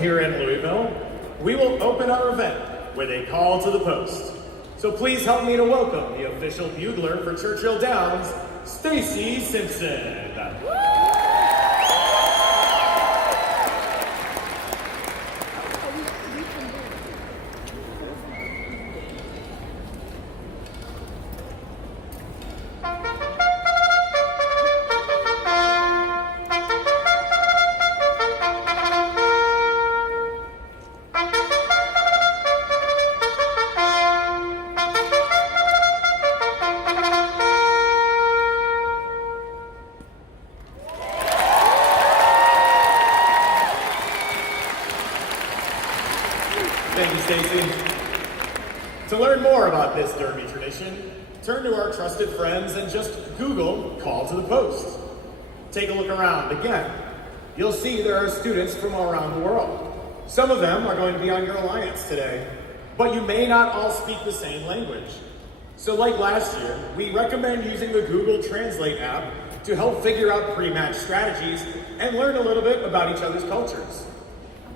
Here in Louisville, we will open our event with a call to the post. So please help me to welcome the official bugler for Churchill Downs, Stacy Simpson. Thank you, Stacy. To learn more about this Derby tradition, turn to our trusted friends and just Google Call to the Post. Take a look around again. You'll see there are students from all around the world. Some of them are going to be on your alliance today, but you may not all speak the same language. So like last year, we recommend using the Google Translate app to help figure out pre-match strategies and learn a little bit about each other's cultures.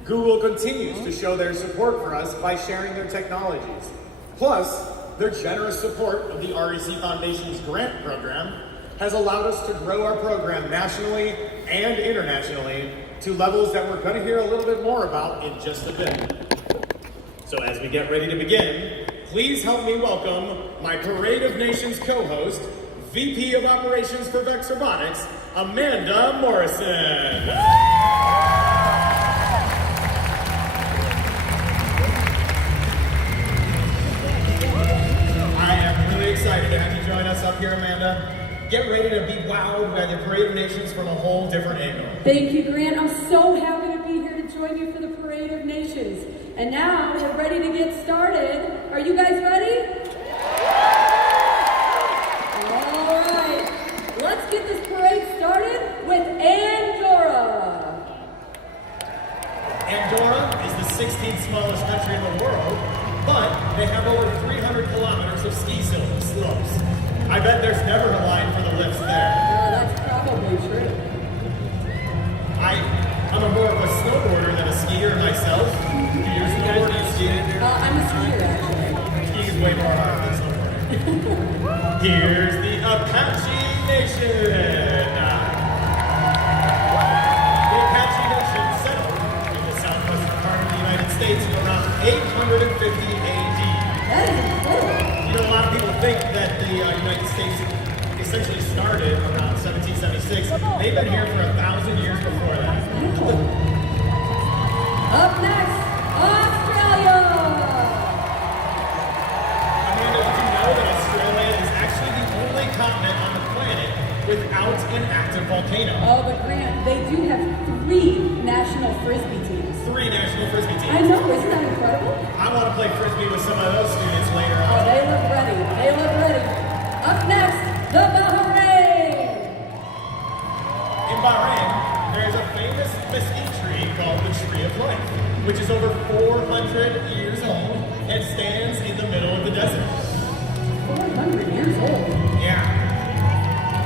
Google continues to show their support for us by sharing their technologies. Plus, their generous support of the REC Foundation's grant program has allowed us to grow our program nationally and internationally to levels that we're going to hear a little bit more about in just a bit. So as we get ready to begin, please help me welcome my Parade of Nations co-host, VP of Operations for VEX Robotics, Amanda Morrison. Excited to have you join us up here, Amanda. Get ready to be wowed by the Parade of Nations from a whole different angle. Thank you, Grant. I'm so happy to be here to join you for the Parade of Nations. And now we're ready to get started. Are you guys ready? All right. Let's get this parade started with Andorra. Andorra is the 16th smallest country in the world, but they have over 300 kilometers of ski slopes. I bet there's never a line for the lifts there. That's probably true. I'm a more of a snowboarder than a skier myself. Do you snowboard and ski? I'm a skier, actually. Skiing is way more hard than snowboarding. Here's the Apache Nation. The Apache Nation settled in the southwestern part of the United States around 850 AD. That is incredible. You know, a lot of people think that the United States essentially started around 1776. They've been here for 1,000 years before that. Up next, Australia. Amanda, did you know that Australia is actually the only continent on the planet without an active volcano? Oh, but Grant, they do have 3 national frisbee teams. 3 national frisbee teams. I know, isn't that incredible? I want to play frisbee with some of those students later on. Oh, they look ready. They look ready. Up next, the Bahrain. In Bahrain, there is a famous mesquite tree called the Tree of Life, which is over 400 years old and stands in the middle of the desert. 400 years old? Yeah.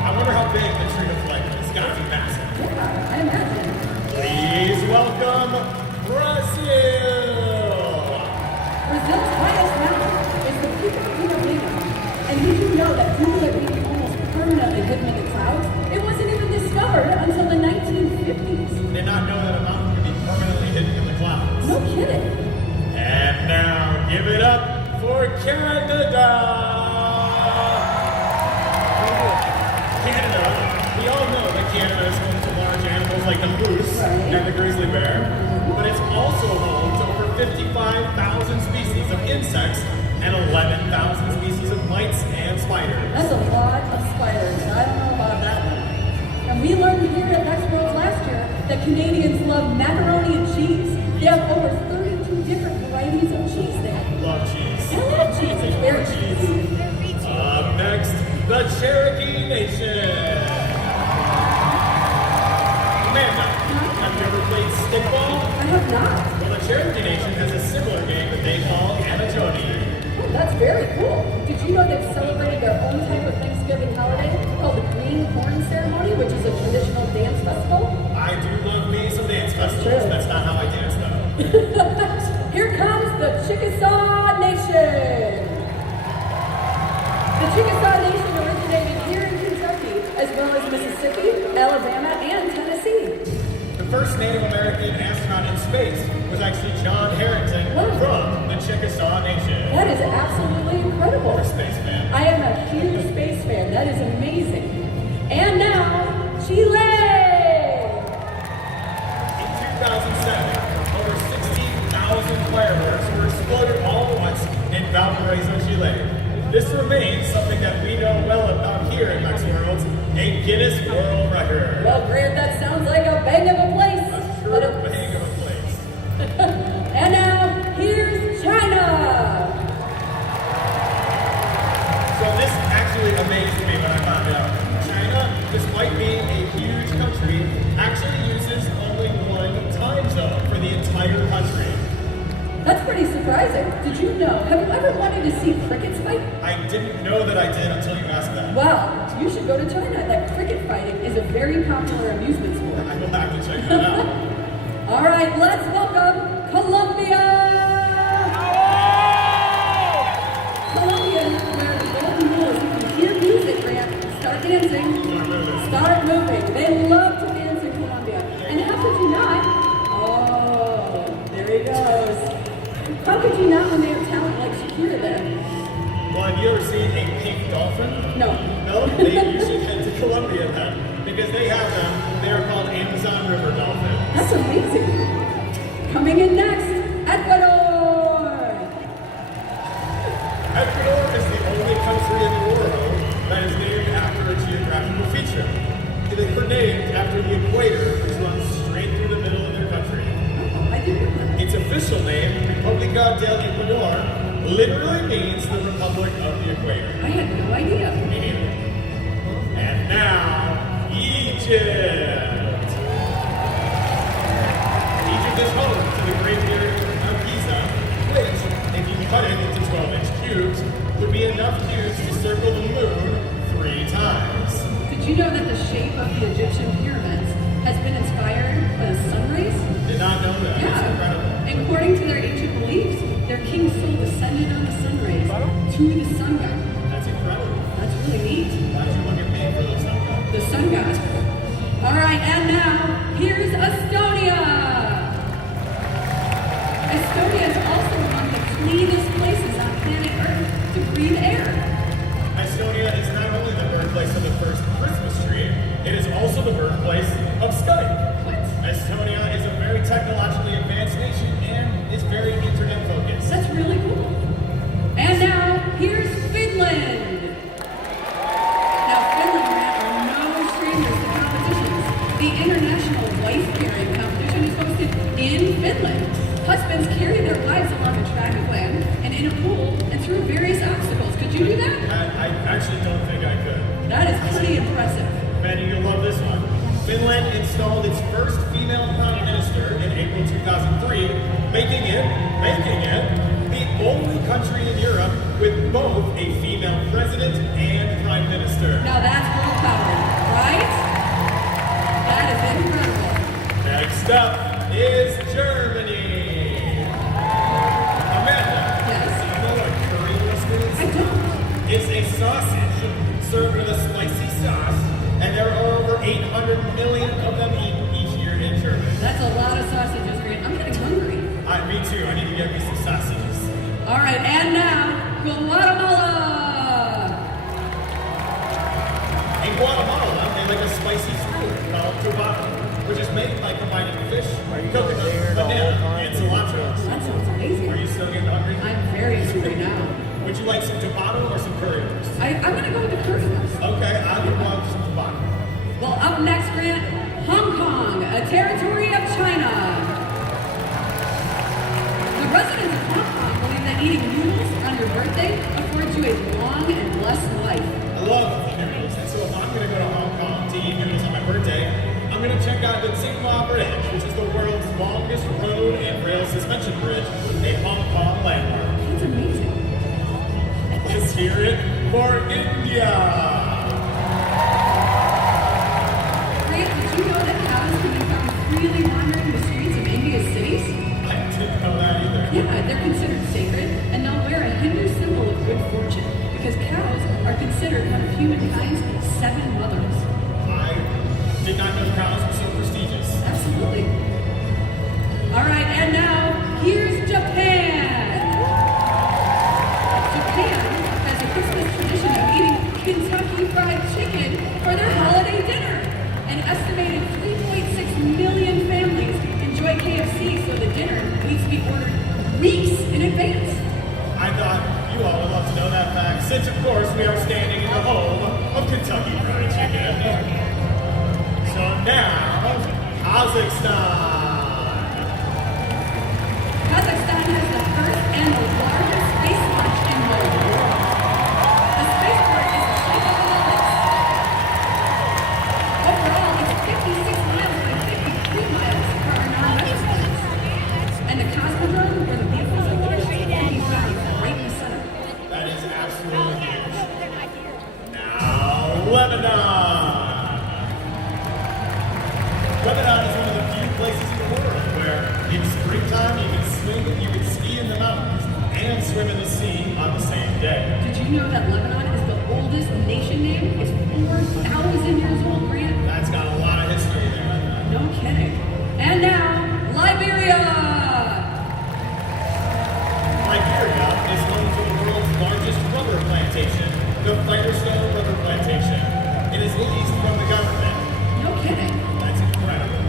I wonder how big the Tree of Life is. It's got to be massive. Yeah, I imagine. Please welcome Brazil. Brazil's highest mountain is the peak of Pinamela. And did you know that due to it being almost permanently hidden in the clouds, it wasn't even discovered until the 1950s? Did not know that a mountain could be permanently hidden in the clouds. No kidding. And now, give it up for Canada. Canada, we all know that Canada is home to large animals like the moose and the grizzly bear, but it's also home to over 55,000 species of insects and 11,000 species of mites and spiders. That's a lot of spiders. I don't know about that one. And we learned here at Next World last year that Canadians love macaroni and cheese. They have over 32 different varieties of cheese there. Love cheese. I love cheese. It's very cheesy. Up next, the Cherokee Nation. Amanda, have you ever played stickball? I have not. Well, the Cherokee Nation has a similar game that they call Anatoni. Oh, that's very cool. Did you know they've celebrated their own type of Thanksgiving holiday called the Green Corn Ceremony, which is a traditional dance festival? I do love me some dance festivals. True. That's not how I dance, though. Here comes the Chickasaw Nation. The Chickasaw Nation originated here in Kentucky, as well as Mississippi, Alabama, and Tennessee. The first Native American astronaut in space was actually John Harrington from the Chickasaw Nation. That is absolutely incredible. You're a space fan. I am a huge space fan. That is amazing. And now, Chile! In 2007, over 16,000 fireworks were exploded all at once in Valparaiso, Chile. This remains something that we know well about here in Vex World, a Guinness World Record. Well, Grant, that sounds like a bang of a place. A sure bang of a place. And now, here's China! So this actually amazed me when I found out. China, despite being a huge country, actually uses only one time zone for the entire country. That's pretty surprising. Did you know? Have you ever wanted to see crickets fight? I didn't know that I did until you asked that. Well, you should go to China. That cricket fighting is a very popular amusement sport. I will have to check that out. All right, let's welcome Colombia! Colombia, where the golden rule is if you hear music, Grant, start dancing. Start moving. They love to dance in Colombia. And how could you not? Oh, there he goes. How could you not when they have talent like Shakira there? Well, have you ever seen a pink dolphin? No. No? You should head to Colombia then, because they have them. They are called Amazon River dolphins. That's amazing. Coming in next, Ecuador. Ecuador is the only country in the world that is named after a geographical feature. They were named after the equator, which runs straight through the middle of their country. Oh, I didn't know that. Its official name, República del Ecuador, literally means the Republic of the Equator. I had no idea. Me neither. And now, Egypt. Egypt is home to the Great Pyramid of Giza, which, if you cut it into 12-inch cubes, would be enough cubes to circle the moon 3 times. Did you know that the shape of the Egyptian pyramids has been inspired by the sun rays? Did not know that. It's incredible. And according to their ancient beliefs, their king's soul descended on the sun rays to the sun god. That's incredible. That's really neat. Why don't you look at me for the sun god? The sun god. All right, and now, here's Estonia. Estonia is also one of the cleanest places on planet Earth to breathe air. Estonia is not only the birthplace of the first Christmas tree, it is also the birthplace of Skype. What? Estonia is a very technologically advanced nation and is very internet focused. That's really cool. And now, here's Finland. Now, Finland are no strangers to competitions. The International Wife Carrying Competition is hosted in Finland. Husbands carry their wives along a tract of land and in a pool and through various obstacles. Could you do that? I actually don't think I could. That is pretty impressive. Manny, you'll love this one. Finland installed its first female prime minister in April 2003, making it the only country in Europe with both a female president and prime minister. Now that's world power, right? That is incredible. Next up is Germany. Amanda, Yes. do you know what currywurst is? I don't. It's a sausage served with a spicy sauce, and there are over 800 million of them eaten each year in Germany. That's a lot of sausages, Grant. I'm getting hungry. Me too. I need to get me some sausages. All right, and now, Guatemala. In Guatemala, they like a spicy food called tobacco, which is made by combining fish, coconut, banana, and cilantro. That sounds amazing. Are you still getting hungry? I'm very hungry now. Would you like some tobacco or some currywurst? I'm gonna go with the currywurst. Okay, I would want some tobacco. Well, up next, Grant, Hong Kong, a territory of China. The residents of Hong Kong believe that eating noodles on your birthday affords you a long and blessed life. I love noodles, and so if I'm going to go to Hong Kong to eat noodles on my birthday, I'm going to check out the Tsinghua Bridge, which is the world's longest road and rail suspension bridge, a Hong Kong landmark. That's amazing. Let's hear it for India. Grant, did you know that cows can be found freely wandering the streets of India's cities? I didn't know that either. Yeah, they're considered sacred, and they'll wear a Hindu symbol of good fortune because cows are considered one of humankind's 7 mothers. I did not know cows were so prestigious. Absolutely. All right, and now here's Japan. Japan has a Christmas tradition of eating Kentucky Fried Chicken for their holiday dinner. An estimated 3.6 million families enjoy KFC, so the dinner needs to be ordered weeks in advance. I thought you all would love to know that fact, since of course we are standing in the home of Kentucky Fried Chicken. So now, Kazakhstan. Kazakhstan has the first and the largest space launch in the world. The spaceport is the shape of an ellipse. Overall, it's 56 miles by 53 miles for our non-metropolitans. And the Cosmodrome, where the vehicles are launched, can be found right in the center. That is absolutely huge. Now, Lebanon. Lebanon is one of the few places in the world where in springtime you can ski in the mountains and swim in the sea on the same day. Did you know that Lebanon is the oldest nation name? It's 4,000 years old, Grant. That's got a lot of history there. No kidding. And now, Liberia! Liberia is home to the world's largest rubber plantation, the Firestone Rubber Plantation. It is leased from the government. No kidding. That's incredible.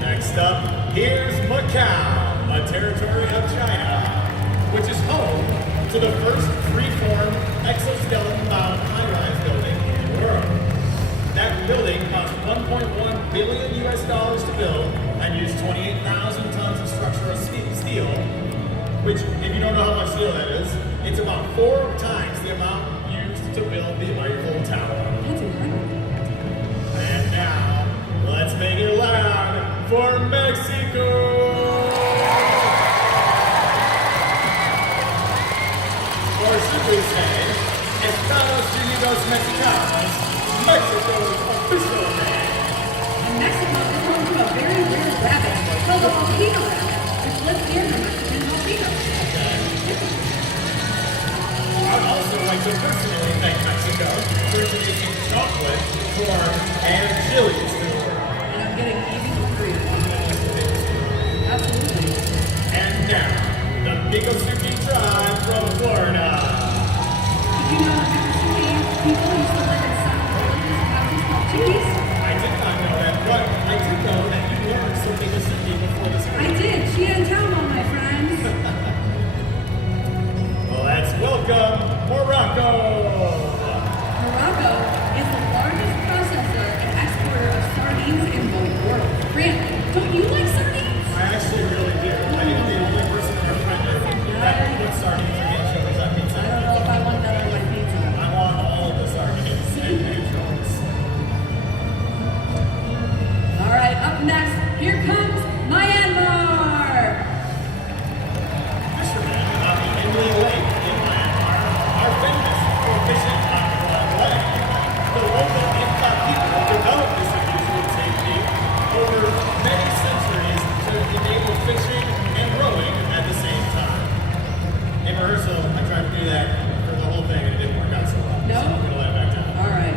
Nice. Next up, here's Macau, a territory of China, which is home to the first free-form exoskeleton-bound high-rise building in the world. That building cost $1.1 billion to build and used 28,000 tons of structural steel, which, if you don't know how much steel that is, it's about 4 times the amount used to build the Eiffel Tower. That's incredible. And now, let's make it loud for Mexico! Or should we say, Estados Unidos Mexicanos, Mexico's official name. And Mexico is home to a very rare rabbit called the volcano rabbit, which lives near the Mexican volcano. I'd also like to personally thank Mexico for introducing chocolate, corn, and chilies to the world. And I'm getting even hungry. Absolutely. And now, the Miccosukee tribe from Florida. Did you know that Miccosukee people used to live in South Florida houses called chickies? I did not know that, but I did know that you learned some Miccosukee before this I did. Cheetah my friends. Well, let's welcome Morocco. Morocco is the largest processor and exporter of sardines in the world. Grant, don't you like sardines? I actually really do. I think I'm the only person in our friend group that puts sardines and anchovies on pizza. I don't know if I want that on my pizza. I want all of the sardines and anchovies. All right, up next, here comes Myanmar. Fishermen on the India Lake in Myanmar are famous for fishing on one leg. The local Inca people developed this unusual technique over many centuries to enable fishing and rowing at the same time. In rehearsal, I tried to do that for the whole thing and it didn't work out so well. No? So I'm going to let it back down. All right.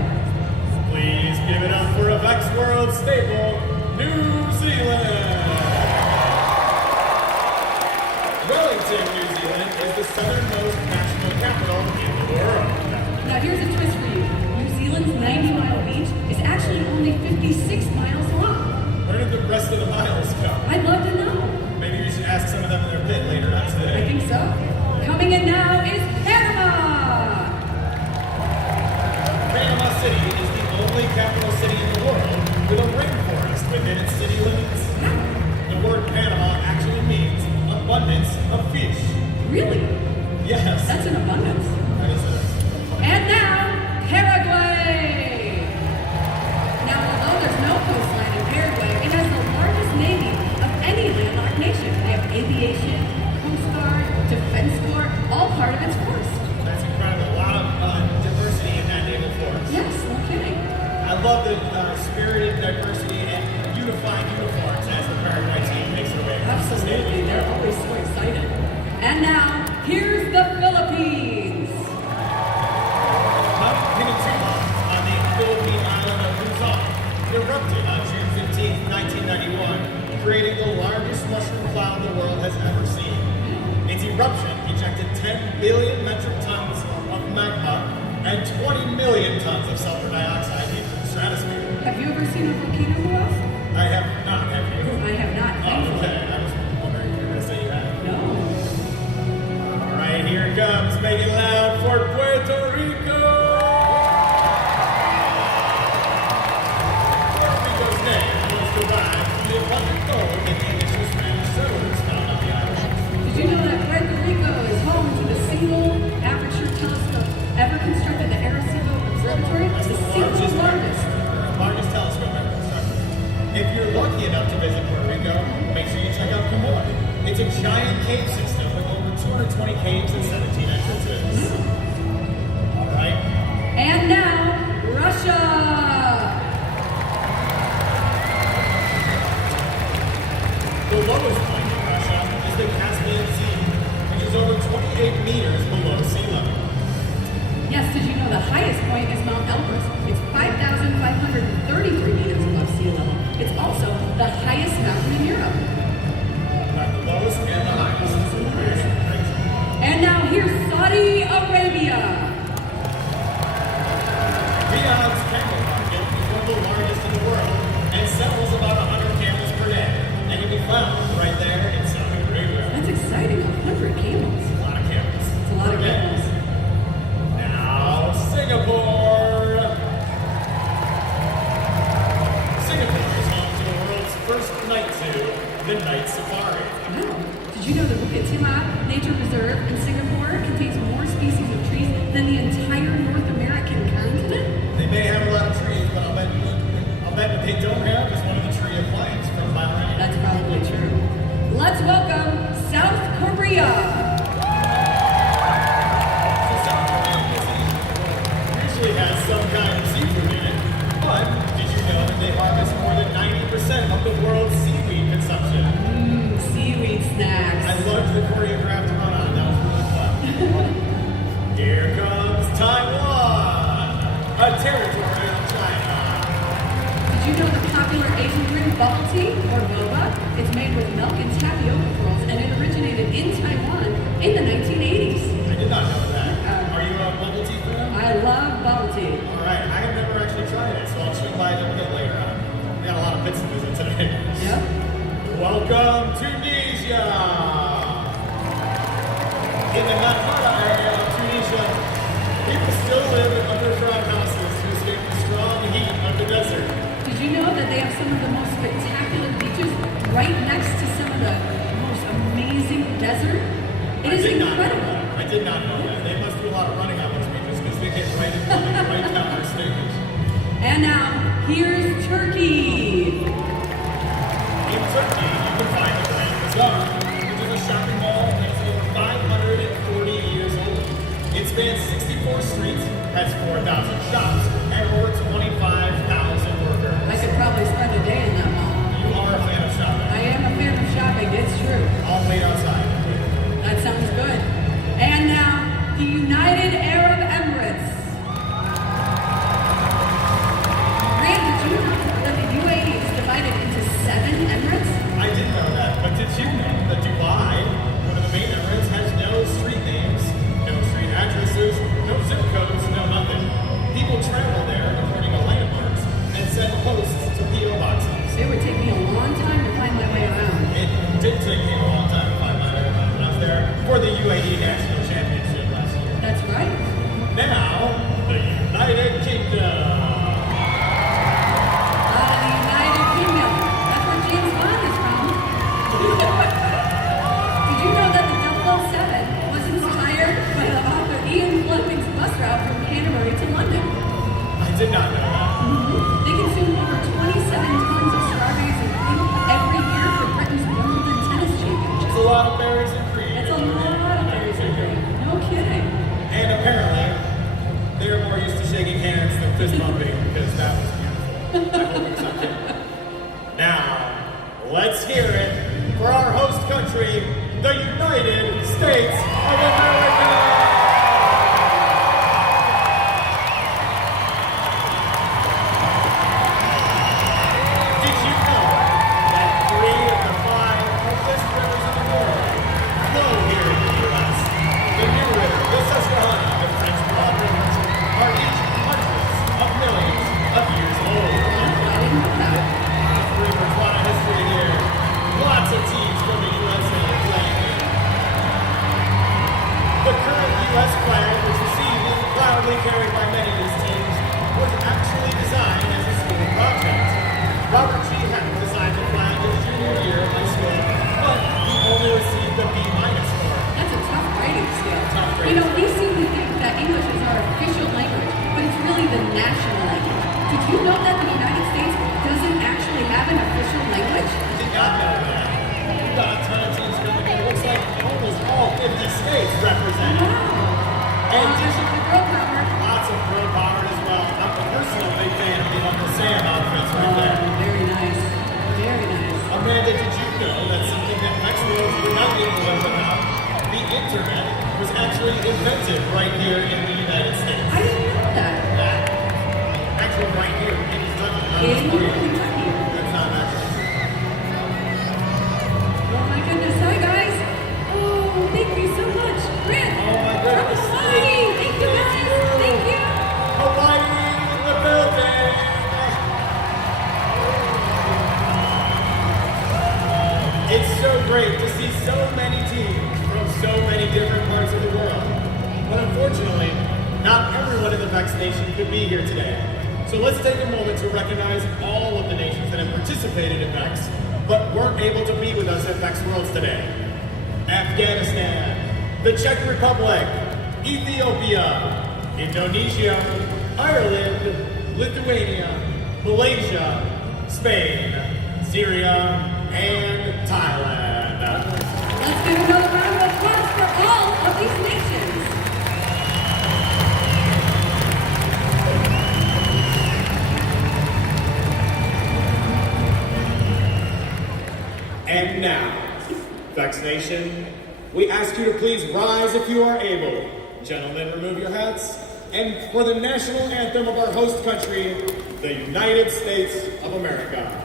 Please give it up for a VEX World staple, New Zealand! Wellington, New Zealand is the southernmost national capital in the world. Now here's a twist for you. New Zealand's 90-mile beach is actually only 56 miles long. Where did the rest of the miles go? I'd love to know. Maybe we should ask some of them in their pit later on I today. think so. Coming in now is Panama. Panama City is the only capital city in the world with a rainforest within its city limits. The word Panama actually means abundance of fish. Really? Yes. That's an abundance. That is it. And now, Paraguay. Now, although there's no coastline in Paraguay, it has the largest navy of any landlocked nation. They have aviation, Coast Guard, Defense Corps, all part of its force. That's incredible. A lot of diversity in that naval force. Yes, no kidding. I love the spirit of diversity and unifying uniforms as the Paraguay team creating the largest mushroom cloud the world has ever seen. Its eruption ejected 10 billion metric tons of magma and 20 million tons of sulfur dioxide into the stratosphere. Have you ever seen a volcano go off? I have not, have you? I have not. Oh, okay. I was wondering if you were going to say you had. No. All right, here it comes. Make it loud for Puerto Rico! Puerto Rico's name was derived from the abundant gold that the initial Spanish settlers found on the island. Did you know that Puerto Rico is home to the single aperture telescope ever constructed, the Arecibo Observatory? That's The single largest telescope ever constructed. If you're lucky enough to visit Puerto Rico, make sure you check out Camoy. It's a giant cave system with over 220 caves and 17 entrances. All right. And now, Russia! The lowest point in Russia is the Caspian Sea, which is over 28 meters below sea level. Yes, did you know the highest point is Mount Elbrus? It's 5,533 meters above sea level. It's also the highest mountain in Europe. Got the lowest and the highest. And now here's Saudi Arabia. Riyadh's camel market is one of the largest in the world and sells about 100 camels per day. And can be found right there in Saudi Arabia. That's exciting, 100 camels. A lot of camels. It's a lot of camels. Now, Singapore. Singapore is home to the world's first night zoo, the Night Safari. Wow. Did you know the Bukit Timah Nature Reserve in Singapore contains more species of trees than the entire North American continent? They may have a lot of trees, but I'll bet what they don't have is one of the tree of lions from Bahrain. That's probably true. Let's welcome South Korea. So South Korea usually has some kind of seafood in it, but did you know that they harvest more than 90% of the world's seaweed consumption? Seaweed snacks. I loved the choreographed run-on. That was really fun. Here comes Taiwan, a territory of China. Did you know the popular Asian drink bubble tea, or boba? It's made with milk and tapioca pearls, and it originated in Taiwan in the 1980s. I did not know that. Are you a bubble tea fan? I love bubble tea. All right, I have never actually tried it, so I'll swing by it a bit later on. We got a lot of bits to visit today. Yep. Welcome, Tunisia! In the Mathara area of Tunisia, people still live in underground houses to escape the strong heat of the desert. Did you know that they have some of the most spectacular beaches right next to some of the most amazing desert? It is incredible. I did not know that. They must do a lot of running on those beaches because they get right down their stages. And now, here's Turkey. In Turkey, you can find the Grand Bazaar, which is a shopping mall that's over 540 years old. It spans 64 streets, has 4,000 shops, and over 25,000 workers. I could probably spend a day in that mall. You are a fan of shopping. I am a fan of shopping, it's true. I'll wait outside. That sounds good. And now, the United Arab Emirates. Grant, did you know that the UAE is divided into 7 emirates? I didn't know that, but did you know that Dubai, one of the main emirates, has no street names, no street addresses, no zip codes, no nothing? People travel there according to landmarks and send posts to P.O. boxes. It would take me a long time to find my way around. It did take me a long time to find my way around when I was there for the UAE National Championship last year. That's right. Now, the United Kingdom. The United Kingdom. That's where James Bond is from. Did you know that the 007 was inspired by the author Ian Fleming's bus route from Canterbury to London? I did not know that. They consume over 27 tons of strawberries and cream every year for Britain's Wimbledon tennis championship. It's a lot of berries and cream. That's a lot of berries and cream. No kidding. And apparently, they're more used to shaking hands than fist bumping because that was beautiful. I hope it's okay. Now, let's hear it for our host country, the United States of America! Did you know that 3 the B- score. That's a tough grading scale. Tough You know, grading we seem to think that English is our official language, but it's really the national language. Did you know that the United States doesn't actually have an official language? Did not know that. We've got a ton of teams coming in. It looks like almost all 50 states represented. Wow. And Audition for girl power. lots of girl power as well. I'm a personal big fan of the Uncle Sam outfits right there. Very nice. Very nice. Amanda, did you know that something that Vex Worlds were not able to live without, the internet, was actually invented right here in the United States? I didn't know that. Actually, right here in Kentucky. In Kentucky. That's not actually. Oh my goodness. Hi guys. Oh, thank you so much. Grant. Oh my goodness. From Hawaii. Thank you guys. Thank you. Hawaii in the building. It's so great to see so many teams from so many different parts of the world. But unfortunately, not everyone in the VEX Nation could be here today. So let's take a moment to recognize all of the nations that have participated in VEX, but weren't able to be with us at VEX Worlds today. Afghanistan, the Czech Republic, Ethiopia, Indonesia, Ireland, Lithuania, Malaysia, Spain, Syria, and Thailand. Let's give another round of applause for all of these nations. And now, VEX Nation, we ask you to please rise if you are able. Gentlemen, remove your hats. And for the national anthem of our host country, the United States of America.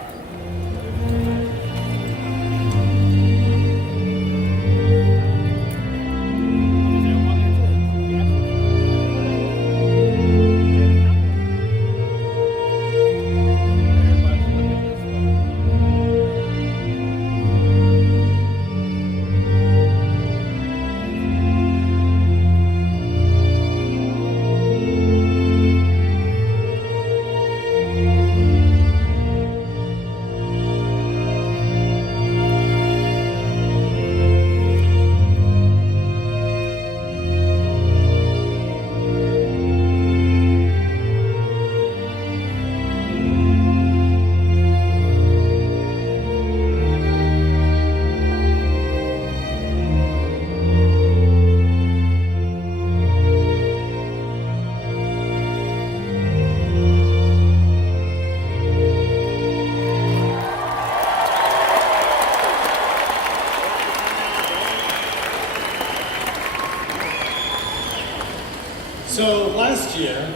So last year,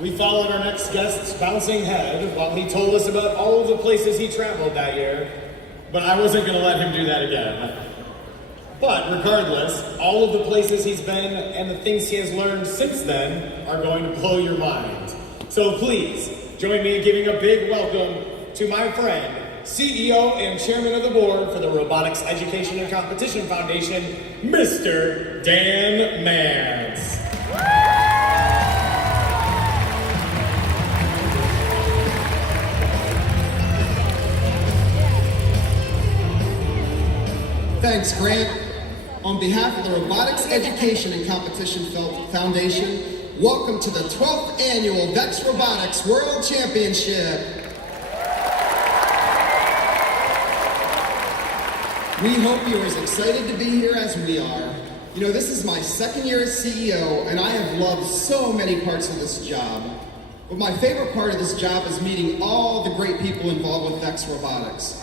we followed our next guest's bouncing head while he told us about all of the places he traveled that year, but I wasn't going to let him do that again. But regardless, all of the places he's been and the things he has learned since then are going to blow your mind. So please, join me in giving a big welcome to my friend, CEO and Chairman of the Board for the Robotics Education and Competition Foundation, Mr. Dan Mance. Thanks, Grant. On behalf of the Robotics Education and Competition Foundation, welcome to the 12th Annual VEX Robotics World Championship. We hope you're as excited to be here as we are. You know, this is my second year as CEO, and I have loved so many parts of this job. But my favorite part of this job is meeting all the great people involved with VEX Robotics.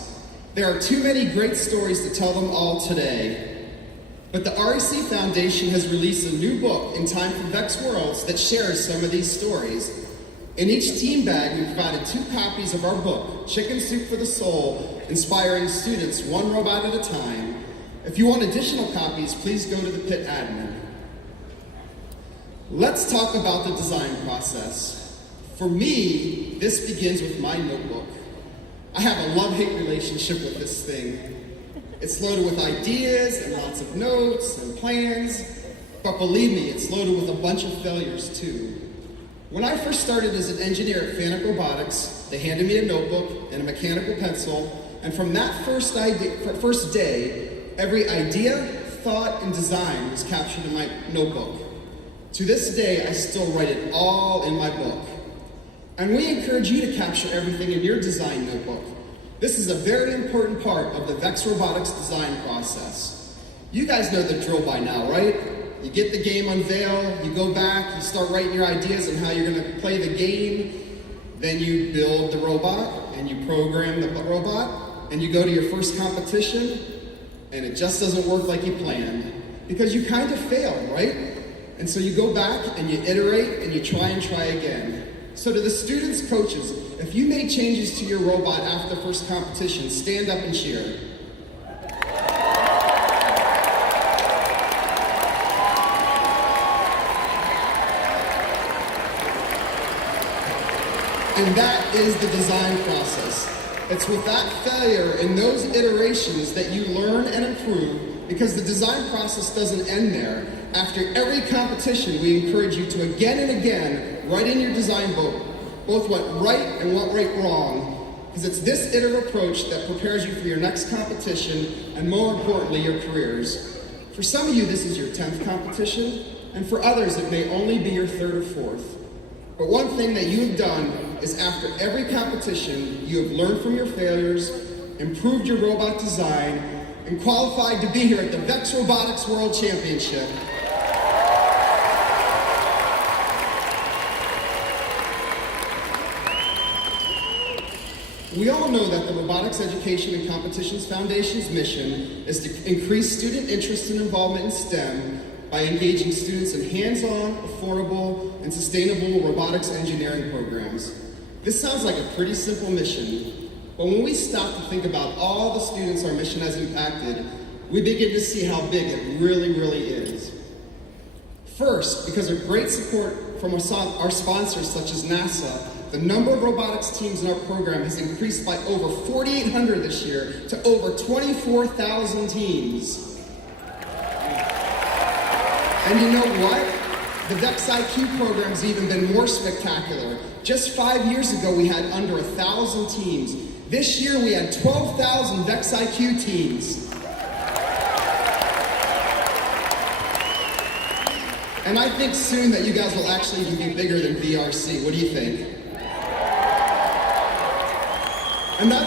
There are too many great stories to tell them all today. But the REC Foundation has released a new book in time for VEX Worlds that shares some of these stories. In each team bag, we provided 2 copies of our book, Chicken Soup for the Soul, inspiring students one robot at a time. If you want additional copies, please go to the pit admin. Let's talk about the design process. For me, this begins with my notebook. I have a love-hate relationship with this thing. It's loaded with ideas and lots of notes and plans, but believe me, it's loaded with a bunch of failures too. When I first started as an engineer at Fanuc Robotics, they handed me a notebook and a mechanical pencil, and from that first day, Every idea, thought, and design was captured in my notebook. To this day, I still write it all in my book. And we encourage you to capture everything in your design notebook. This is a very important part of the VEX Robotics design process. You guys know the drill by now, right? You get the game unveiled, you go back, you start writing your ideas on how you're gonna play the game, then you build the robot, and you program the robot, and you go to your first competition, and it just doesn't work like you planned, because you kind of failed, right? And so you go back, and you iterate, and you try again. So to the students, coaches, if you made changes to your robot after the first competition, stand up and cheer. And that is the design process. It's with that failure and those iterations that you learn and improve, because the design process doesn't end there. After every competition, we encourage you to again and again write in your design book both what right and what went wrong, because it's this iterative approach that prepares you for your next competition and, more importantly, your careers. For some of you, this is your 10th competition, and for others, it may only be your 3rd or 4th. But one thing that you have done is after every competition, you have learned from your failures, improved your robot design, and qualified to be here at the VEX Robotics World Championship. We all know that the Robotics Education and Competitions Foundation's mission is to increase student interest and involvement in STEM by engaging students in hands-on, affordable, and sustainable robotics engineering programs. This sounds like a pretty simple mission, but when we stop to think about all the students our mission has impacted, we begin to see how big it really is. First, because of great support from our sponsors such as NASA, the number of robotics teams in our program has increased by over 4,800 this year to over 24,000 teams. And you know what? The VEX IQ program's even been more spectacular. Just 5 years ago, we had under 1,000 teams. This year, we had 12,000 VEX IQ teams. And I think soon that you guys will actually even be bigger than VRC. What do you think? And that's